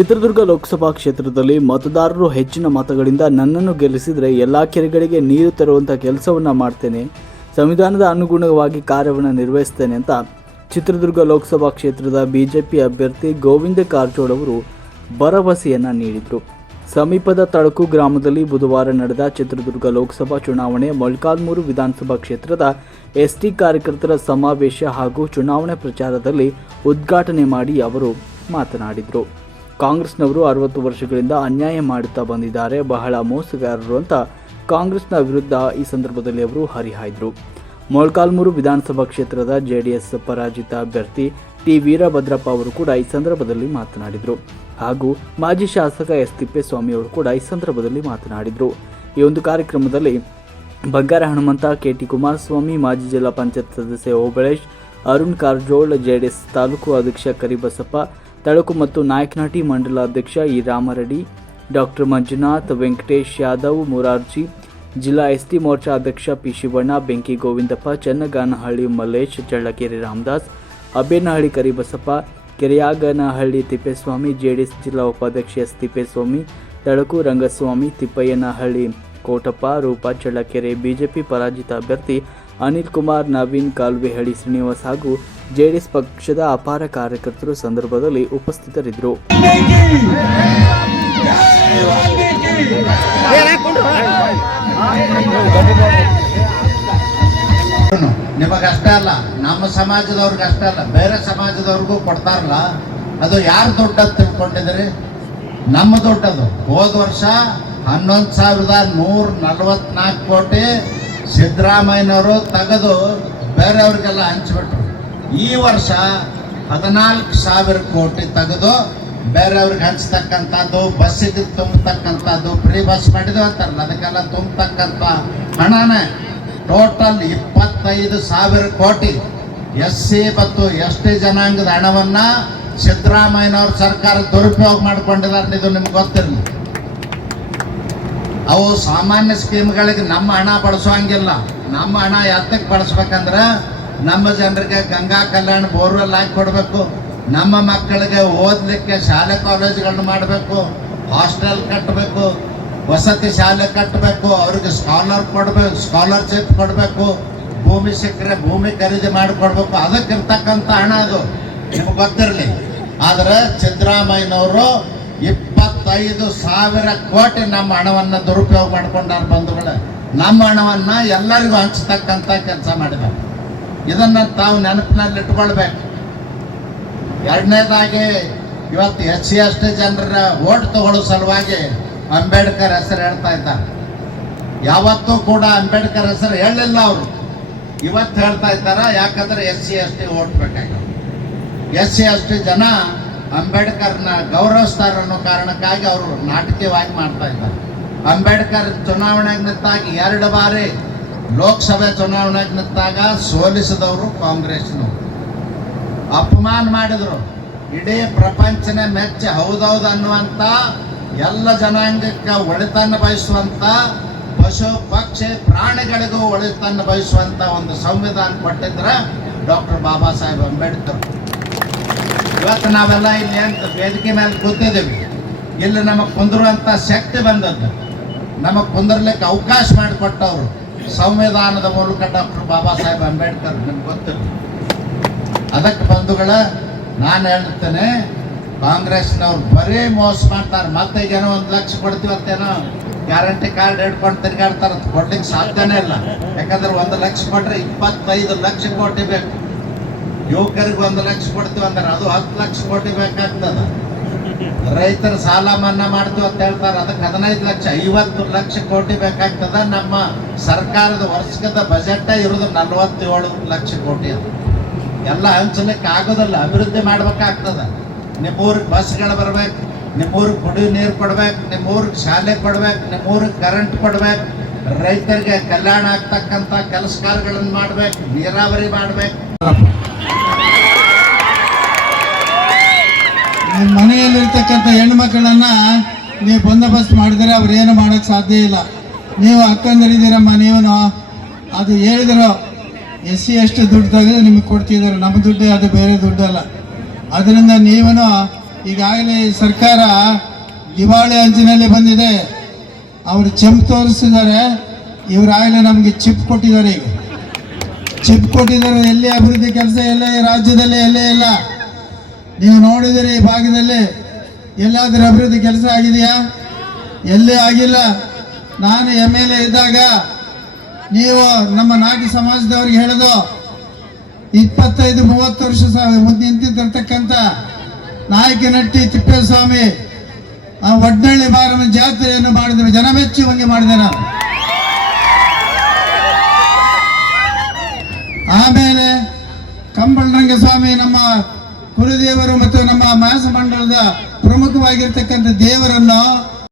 ಚಿತ್ರದುರ್ಗ ಲೋಕಸಭಾ ಕ್ಷೇತ್ರದಲ್ಲಿ ಮತದಾರರು ಹೆಚ್ಚಿನ ಮತಗಳಿಂದ ನನ್ನನ್ನು ಗೆಲ್ಲಿಸಿದರೆ ಎಲ್ಲಾ ಕೆರೆಗಳಿಗೆ ನೀರು ತರುವಂಥ ಕೆಲಸವನ್ನು ಮಾಡ್ತೇನೆ. ಸಂವಿಧಾನದ ಅನುಗುಣವಾಗಿ ಕಾರ್ಯವನ್ನು ನಿರ್ವಹಿಸ್ತೇನೆ ಅಂತ ಚಿತ್ರದುರ್ಗ ಲೋಕಸಭಾ ಕ್ಷೇತ್ರದ ಬಿಜೆಪಿ ಅಭ್ಯರ್ಥಿ ಗೋವಿಂದ ಕಾರಜೋಳ ಅವರು ಭರವಸೆಯನ್ನು ನೀಡಿದರು. ಸಮೀಪದ ತಳಕು ಗ್ರಾಮದಲ್ಲಿ ಬುಧವಾರ ನಡೆದ ಚಿತ್ರದುರ್ಗ ಲೋಕಸಭಾ ಚುನಾವಣೆ, ಮೊಳಕಾಲ್ಮೂರು ವಿಧಾನಸಭಾ ಕ್ಷೇತ್ರದ ಎಸ್ಟಿ ಕಾರ್ಯಕರ್ತರ ಸಮಾವೇಶ ಹಾಗೂ ಚುನಾವಣೆ ಪ್ರಚಾರದಲ್ಲಿ ಉದ್ಘಾಟನೆ ಮಾಡಿ ಅವರು ಮಾತನಾಡಿದರು. ಕಾಂಗ್ರೆಸ್ನವರು ಅರವತ್ತು ವರ್ಷಗಳಿಂದ ಅನ್ಯಾಯ ಮಾಡುತ್ತಾ ಬಂದಿದ್ದಾರೆ, ಬಹಳ ಮೋಸಗಾರರು ಅಂತ ಕಾಂಗ್ರೆಸ್ನ ವಿರುದ್ಧ ಈ ಸಂದರ್ಭದಲ್ಲಿ ಅವರು ಹರಿಹಾಯ್ದರು. ಮೊಳಕಾಲ್ಮೂರು ವಿಧಾನಸಭಾ ಕ್ಷೇತ್ರದ ಜೆಡಿಎಸ್ ಪರಾಜಿತ ಅಭ್ಯರ್ಥಿ ಟಿ. ವೀರಭದ್ರಪ್ಪ ಅವರು ಕೂಡ ಈ ಸಂದರ್ಭದಲ್ಲಿ ಮಾತನಾಡಿದರು. ಹಾಗೂ ಮಾಜಿ ಶಾಸಕ ಎಸ್. ತಿಪ್ಪೇಸ್ವಾಮಿ ಅವರು ಕೂಡ ಈ ಸಂದರ್ಭದಲ್ಲಿ ಮಾತನಾಡಿದರು. ಈ ಒಂದು ಕಾರ್ಯಕ್ರಮದಲ್ಲಿ ಬಂಗಾರ ಹನುಮಂತ, ಕೆ. ಟಿ. ಕುಮಾರಸ್ವಾಮಿ, ಮಾಜಿ ಜಿಲ್ಲಾ ಪಂಚಾಯತ್ ಸದಸ್ಯ ಓಬಳೇಶ್, ಅರುಣ್ ಕಾರಜೋಳ್, ಜೆಡಿಎಸ್ ತಾಲೂಕು ಅಧ್ಯಕ್ಷ ಕರಿಬಸಪ್ಪ ತಳಕು ಮತ್ತು ನಾಯಕನಹಟ್ಟಿ ಮಂಡಲಾಧ್ಯಕ್ಷ ಇ ರಾಮರೆಡ್ಡಿ ಡಾಕ್ಟರ್ ಮಂಜುನಾಥ್, ವೆಂಕಟೇಶ್ ಯಾದವ್, ಮುರಾರ್ಜಿ, ಜಿಲ್ಲಾ ಎಸ್ಟಿ ಮೋರ್ಚಾ ಅಧ್ಯಕ್ಷ ಪಿ. ಶಿವಣ್ಣ, ಬೆಂಕಿ ಗೋವಿಂದಪ್ಪ, ಚನ್ನಗಾನಹಳ್ಳಿ ಮಲ್ಲೇಶ್, ಚಳ್ಳಕೆರೆ ರಾಮದಾಸ್, ಅಬ್ಬೇನಹಳ್ಳಿ ಕರಿಬಸಪ್ಪ, ಕೆರೆಯಾಗನಹಳ್ಳಿ ತಿಪ್ಪೇಸ್ವಾಮಿ, ಜೆಡಿಎಸ್ ಜಿಲ್ಲಾ ಉಪಾಧ್ಯಕ್ಷ ಎಸ್. ತಿಪ್ಪೇಸ್ವಾಮಿ ತಳಕು ರಂಗಸ್ವಾಮಿ, ತಿಪ್ಪಯ್ಯನಹಳ್ಳಿ ಕೋಟಪ್ಪ, ರೂಪ ಚಳ್ಳಕೆರೆ, ಬಿಜೆಪಿ ಪರಾಜಿತ ಅಭ್ಯರ್ಥಿ ಅನಿಲ್ ಕುಮಾರ್ ನವೀನ್ ಕಾಲ್ವೆಹಳ್ಳಿ ಶ್ರೀನಿವಾಸ್ ಹಾಗೂ ಜೆಡಿಎಸ್ ಪಕ್ಷದ ಅಪಾರ ಕಾರ್ಯಕರ್ತರು ಸಂದರ್ಭದಲ್ಲಿ ಉಪಸ್ಥಿತರಿದ್ದರು. ನಿಮಗಷ್ಟೇ ಅಲ್ಲ, ನಮ್ಮ ಸಮಾಜದವ್ರಿಗೆ ಅಷ್ಟೇ ಅಲ್ಲ, ಬೇರೆ ಸಮಾಜದವ್ರಿಗೂ ಕೊಡ್ತಾರಲ್ಲ, ಅದು ಯಾರು ದೊಡ್ಡ ತಿಳ್ಕೊಂಡಿದ್ರಿ ನಮ್ಮ ದೊಡ್ಡದು ಹೋದ ವರ್ಷ ಹನ್ನೊಂದು ಸಾವಿರದ ನೂರ ನಲ್ವತ್ನಾಲ್ಕು ಕೋಟಿ ಸಿದ್ದರಾಮಯ್ಯನವರು ತೆಗೆದು ಬೇರೆಯವ್ರಿಗೆಲ್ಲ ಹಂಚ್ಬಿಟ್ರು. ಈ ವರ್ಷ ಹದಿನಾಲ್ಕು ಸಾವಿರ ಕೋಟಿ ತೆಗೆದು ಬೇರೆಯವ್ರಿಗೆ ಹಂಚ್ತಕ್ಕಂಥದ್ದು ಬಸ್ಸಿಗೆ ತುಂಬತಕ್ಕಂಥದ್ದು ಫ್ರೀ ಬಸ್ ಮಾಡಿದ್ವಿ ಅಂತಾರಲ್ಲ, ಅದಕ್ಕೆಲ್ಲ ತುಂಬತಕ್ಕಂಥ ಹಣನ ಟೋಟಲ್ ಇಪ್ಪತ್ತೈದು ಸಾವಿರ ಕೋಟಿ. ಎಸ್ ಸಿ ಮತ್ತು ಎಸ್ ಟಿ ಜನಾಂಗದ ಹಣವನ್ನ ಸಿದ್ದರಾಮಯ್ಯನವ್ರ ಸರ್ಕಾರ ದುರುಪಯೋಗ ಮಾಡ್ಕೊಂಡಿದ್ದಾರೆ ಇದು ನಿಮ್ಗೆ ಗೊತ್ತಿರಲಿ. ಅವು ಸಾಮಾನ್ಯ ಸ್ಕೀಮ್ಗಳಿಗೆ ನಮ್ಮ ಹಣ ಬಳಸೋಂಗಿಲ್ಲ. ನಮ್ಮ ಹಣ ಎತ್ತಕ್ಕೆ ಬಳಸ್ಬೇಕಂದ್ರೆ ನಮ್ಮ ಜನರಿಗೆ ಗಂಗಾ ಕಲ್ಯಾಣ ಬೋರ್ವೆಲ್ ಹಾಕಿ ಕೊಡಬೇಕು. ನಮ್ಮ ಮಕ್ಕಳಿಗೆ ಓದಲಿಕ್ಕೆ ಶಾಲೆ ಕಾಲೇಜುಗಳನ್ನು ಮಾಡಬೇಕು. ಹಾಸ್ಟೆಲ್ ಕಟ್ಟಬೇಕು ವಸತಿ ಶಾಲೆ ಕಟ್ಟಬೇಕು ಅವ್ರಿಗೆ ಸ್ಕಾಲರ್ ಕೊಡಬೇಕು ಸ್ಕಾಲರ್ಶಿಪ್ ಕೊಡಬೇಕು. ಭೂಮಿ ಸಿಕ್ಕರೆ ಭೂಮಿ ಖರೀದಿ ಮಾಡಿಕೊಡ್ಬೇಕು ಅದಕ್ಕಿರ್ತಕ್ಕಂಥ ಹಣ ಅದು. ನಿಮ್ಗೆ ಗೊತ್ತಿರಲಿ. ಆದರೆ ಸಿದ್ದರಾಮಯ್ಯನವರು ಇಪ್ಪತ್ತೈದು ಸಾವಿರ ಕೋಟಿ ನಮ್ಮ ಹಣವನ್ನು ದುರುಪಯೋಗ ಮಾಡ್ಕೊಂಡಾರ ಬಂಧುಗಳೇ. ನಮ್ಮ ಹಣವನ್ನು ಎಲ್ಲರಿಗೂ ಹಂಚ್ತಕ್ಕಂಥ ಕೆಲಸ ಮಾಡಿದ್ದಾರೆ. ಇದನ್ನು ತಾವು ನೆನಪಿನಲ್ಲಿ ಇಟ್ಕೊಳ್ಬೇಕು ಎರಡನೇದಾಗಿ, ಇವತ್ತು ಎಸ್ ಸಿ ಎಸ್ ಟಿ ಜನರ ಓಟ್ ತಗೊಳ್ಳೋ ಸಲುವಾಗಿ ಅಂಬೇಡ್ಕರ್ ಹೆಸರು ಹೇಳ್ತಾ ಇದ್ದಾರೆ. ಯಾವತ್ತೂ ಕೂಡ ಅಂಬೇಡ್ಕರ್ ಹೆಸರು ಹೇಳಲಿಲ್ಲ ಅವರು. ಇವತ್ತು ಹೇಳ್ತಾ ಇದ್ದಾರ, ಯಾಕಂದ್ರೆ S C S T vote ಬೇಕಾಗಿ ಎಸ್ ಸಿ ಎಸ್ ಟಿ ಜನ ಅಂಬೇಡ್ಕರ್ನ ಗೌರವಿಸ್ತಾರೆ ಅನ್ನೋ ಕಾರಣಕ್ಕಾಗಿ ಅವರು ನಾಟಕೀಯವಾಗಿ ಮಾಡ್ತಾ ಇದ್ದಾರೆ. ಅಂಬೇಡ್ಕರ್ ಚುನಾವಣೆಗೆ ನಿಂತಾಗಿ ಎರಡು ಬಾರಿ ಲೋಕಸಭೆ ಚುನಾವಣೆಗೆ ನಿಂತಾಗ ಸೋಲಿಸಿದವರು ಕಾಂಗ್ರೆಸ್ನವರು. ಅಪಮಾನ ಮಾಡಿದ್ರು. ಇಡೀ ಪ್ರಪಂಚನೇ ಮೆಚ್ಚಿ ಹೌದೌದು ಅನ್ನುವಂಥ ಎಲ್ಲ ಜನಾಂಗಕ್ಕೆ ಒಳಿತನ್ನು ಬಯಸುವಂಥ ಪಶು ಪಕ್ಷಿ ಪ್ರಾಣಿಗಳಿಗೂ ಒಳಿತನ್ನು ಬಯಸುವಂಥ ಒಂದು ಸಂವಿಧಾನ ಕೊಟ್ಟಿದ್ರೆ ಡಾಕ್ಟರ್ ಬಾಬಾ ಸಾಹೇಬ್ ಅಂಬೇಡ್ಕರ್. ಇವತ್ತು ನಾವೆಲ್ಲ ಇಲ್ಲಿ ಅಂತ ವೇದಿಕೆ ಮೇಲೆ ಕೂತಿದ್ದೀವಿ. ಇಲ್ಲಿ ನಮಗೆ ಕುಂದಿರುವಂಥ ಶಕ್ತಿ ಬಂದದ್ದು. ನಮಗೆ ಕುಂದಿರ್ಲಿಕ್ಕೆ ಅವಕಾಶ ಮಾಡಿಕೊಟ್ಟವರು. ಸಂವಿಧಾನದ ಮೂಲಕ ಡಾಕ್ಟರ್ ಬಾಬಾ ಸಾಹೇಬ್ ಅಂಬೇಡ್ಕರ್, ನಿಮ್ಗೆ ಗೊತ್ತಿಲ್ಲ ಅದಕ್ಕೆ ಬಂಧುಗಳ, ನಾನು ಹೇಳ್ತೇನೆ, ಕಾಂಗ್ರೆಸ್ನವ್ರು ಬರೀ ಮೋಸ ಮಾಡ್ತಾರೆ. ಮತ್ತೆ ಏನೋ ಒಂದು ಲಕ್ಷ ಕೊಡ್ತೀವತ್ತೇನೋ ಗ್ಯಾರಂಟಿ ಕಾರ್ಡ್ ಹಿಡ್ಕೊಂಡು ತಿರ್ಗಾಡ್ತಾರ. ಕೊಡ್ಲಿಕ್ಕೆ ಸಾಧ್ಯನೇ ಇಲ್ಲ. ಯಾಕಂದ್ರೆ ಒಂದು ಲಕ್ಷ ಕೊಟ್ರೆ ಇಪ್ಪತ್ತೈದು ಲಕ್ಷ ಕೋಟಿ ಬೇಕು. ಯುವಕರಿಗೆ ಒಂದು ಲಕ್ಷ ಕೊಡ್ತೀವಿ ಅಂದ್ರೆ ಅದು ಹತ್ತು ಲಕ್ಷ ಕೋಟಿ ಬೇಕಾಗ್ತದ. ರೈತರ ಸಾಲ ಮನ್ನಾ ಮಾಡ್ತೀವಿ ಅಂತ ಹೇಳ್ತಾರೆ. ಅದಕ್ಕೆ ಹದಿನೈದು ಲಕ್ಷ, ಐವತ್ತು ಲಕ್ಷ ಕೋಟಿ ಬೇಕಾಗ್ತದ. ನಮ್ಮ ಸರ್ಕಾರದ ವರ್ಷದ ಬಜೆಟ್ ಇರೋದು ನಲವತ್ತೇಳು ಲಕ್ಷ ಕೋಟಿ ಅದು. ಎಲ್ಲ ಹಂಚಲಿಕ್ಕೆ ಆಗೋದಲ್ಲ. ಅಭಿವೃದ್ಧಿ ಮಾಡ್ಬೇಕಾಗ್ತದ. ನಿಮ್ಮೂರಿಗೆ ಬಸ್ಗಳು ಬರ್ಬೇಕು, ನಿಮ್ಮೂರಿಗೆ ಕುಡಿಯೋ ನೀರು ಕೊಡ್ಬೇಕು, ನಿಮ್ಮೂರಿಗೆ ಶಾಲೆ ಕೊಡ್ಬೇಕು, ನಿಮ್ಮೂರಿಗೆ ಕರೆಂಟ್ ಕೊಡ್ಬೇಕು. ರೈತರಿಗೆ ಕಲ್ಯಾಣ ಆಗ್ತಕ್ಕಂಥ ಕೆಲಸ ಕಾರ್ಯಗಳನ್ನು ಮಾಡ್ಬೇಕು, ನೀರಾವರಿ ಮಾಡ್ಬೇಕು. ಮನೆಯಲ್ಲಿರ್ತಕ್ಕಂಥ ಮಕ್ಕಳನ್ನು ನೀವು ಬಂದೋಬಸ್ತ್ ಮಾಡಿದರೆ ಅವ್ರು ಏನು ಮಾಡೋಕ್ಕೆ ಸಾಧ್ಯ ಇಲ್ಲ. ನೀವು ಅಕ್ಕಂದಿರಿದ್ದೀರಮ್ಮ ಮನೆಯವನು ಅದು ಹೇಳಿದ್ರು ಎಸ್ ಸಿ ಎಷ್ಟು ದುಡ್ಡು ತೆಗೆದು ನಿಮಗೆ ಕೊಡ್ತಿದ್ದಾರೆ. ನಮ್ಮ ದುಡ್ಡೇ, ಅದು ಬೇರೆ ದುಡ್ಡಲ್ಲ. ಅದರಿಂದ ನೀವೂ ಈಗಾಗಲೇ ಸರ್ಕಾರ ದಿವಾಳಿ ಅಂಚಿನಲ್ಲಿ ಬಂದಿದೆ. ಅವರು ಚೆಂಪ್ ತೋರಿಸಿದ್ದಾರೆ. ಇವರಾಗಲೇ ನಮಗೆ ಚಿಪ್ ಕೊಟ್ಟಿದ್ದಾರೆ ಈಗ. ಚಿಪ್ ಕೊಟ್ಟಿದ್ದಾರೆ, ಎಲ್ಲಿ ಅಭಿವೃದ್ಧಿ ಕೆಲಸ ಎಲ್ಲ ರಾಜ್ಯದಲ್ಲಿ, ಎಲ್ಲೇ ಇಲ್ಲ. ನೀವು ನೋಡಿದಿರಿ ಈ ಭಾಗದಲ್ಲಿ ಎಲ್ಲಾದರೂ ಅಭಿವೃದ್ಧಿ ಕೆಲಸ ಆಗಿದೆಯಾ? ಎಲ್ಲೇ ಆಗಿಲ್ಲ. ನಾನು ಎಂ ಎಲ್ ಎ ಇದ್ದಾಗ ನೀವು ನಮ್ಮ ನಾಗಿ ಸಮಾಜದವ್ರಿಗೆ ಹೇಳೋದು, ಇಪ್ಪತ್ತೈದು, ಮೂವತ್ತು ವರ್ಷ ನಿಂತಿರ್ತಕ್ಕಂಥ ನಾಯಕನಟ್ಟಿ ತಿಪ್ಪೇಸ್ವಾಮಿ, ಆ ಒಡ್ಡಳ್ಳಿ ಮಾರಮ್ಮ ಜಾತ್ರೆಯನ್ನು ಮಾಡಿದ ಜನ ಮೆಚ್ಚುವಂಗೆ ಮಾಡಿದೆ ನಾನು. ಆಮೇಲೆ ಕುಲದೇವರು ಮತ್ತು ನಮ್ಮ ಮಾನಸ ಮಂಡಲದ ಪ್ರಮುಖವಾಗಿರ್ತಕ್ಕಂಥ ದೇವರನ್ನು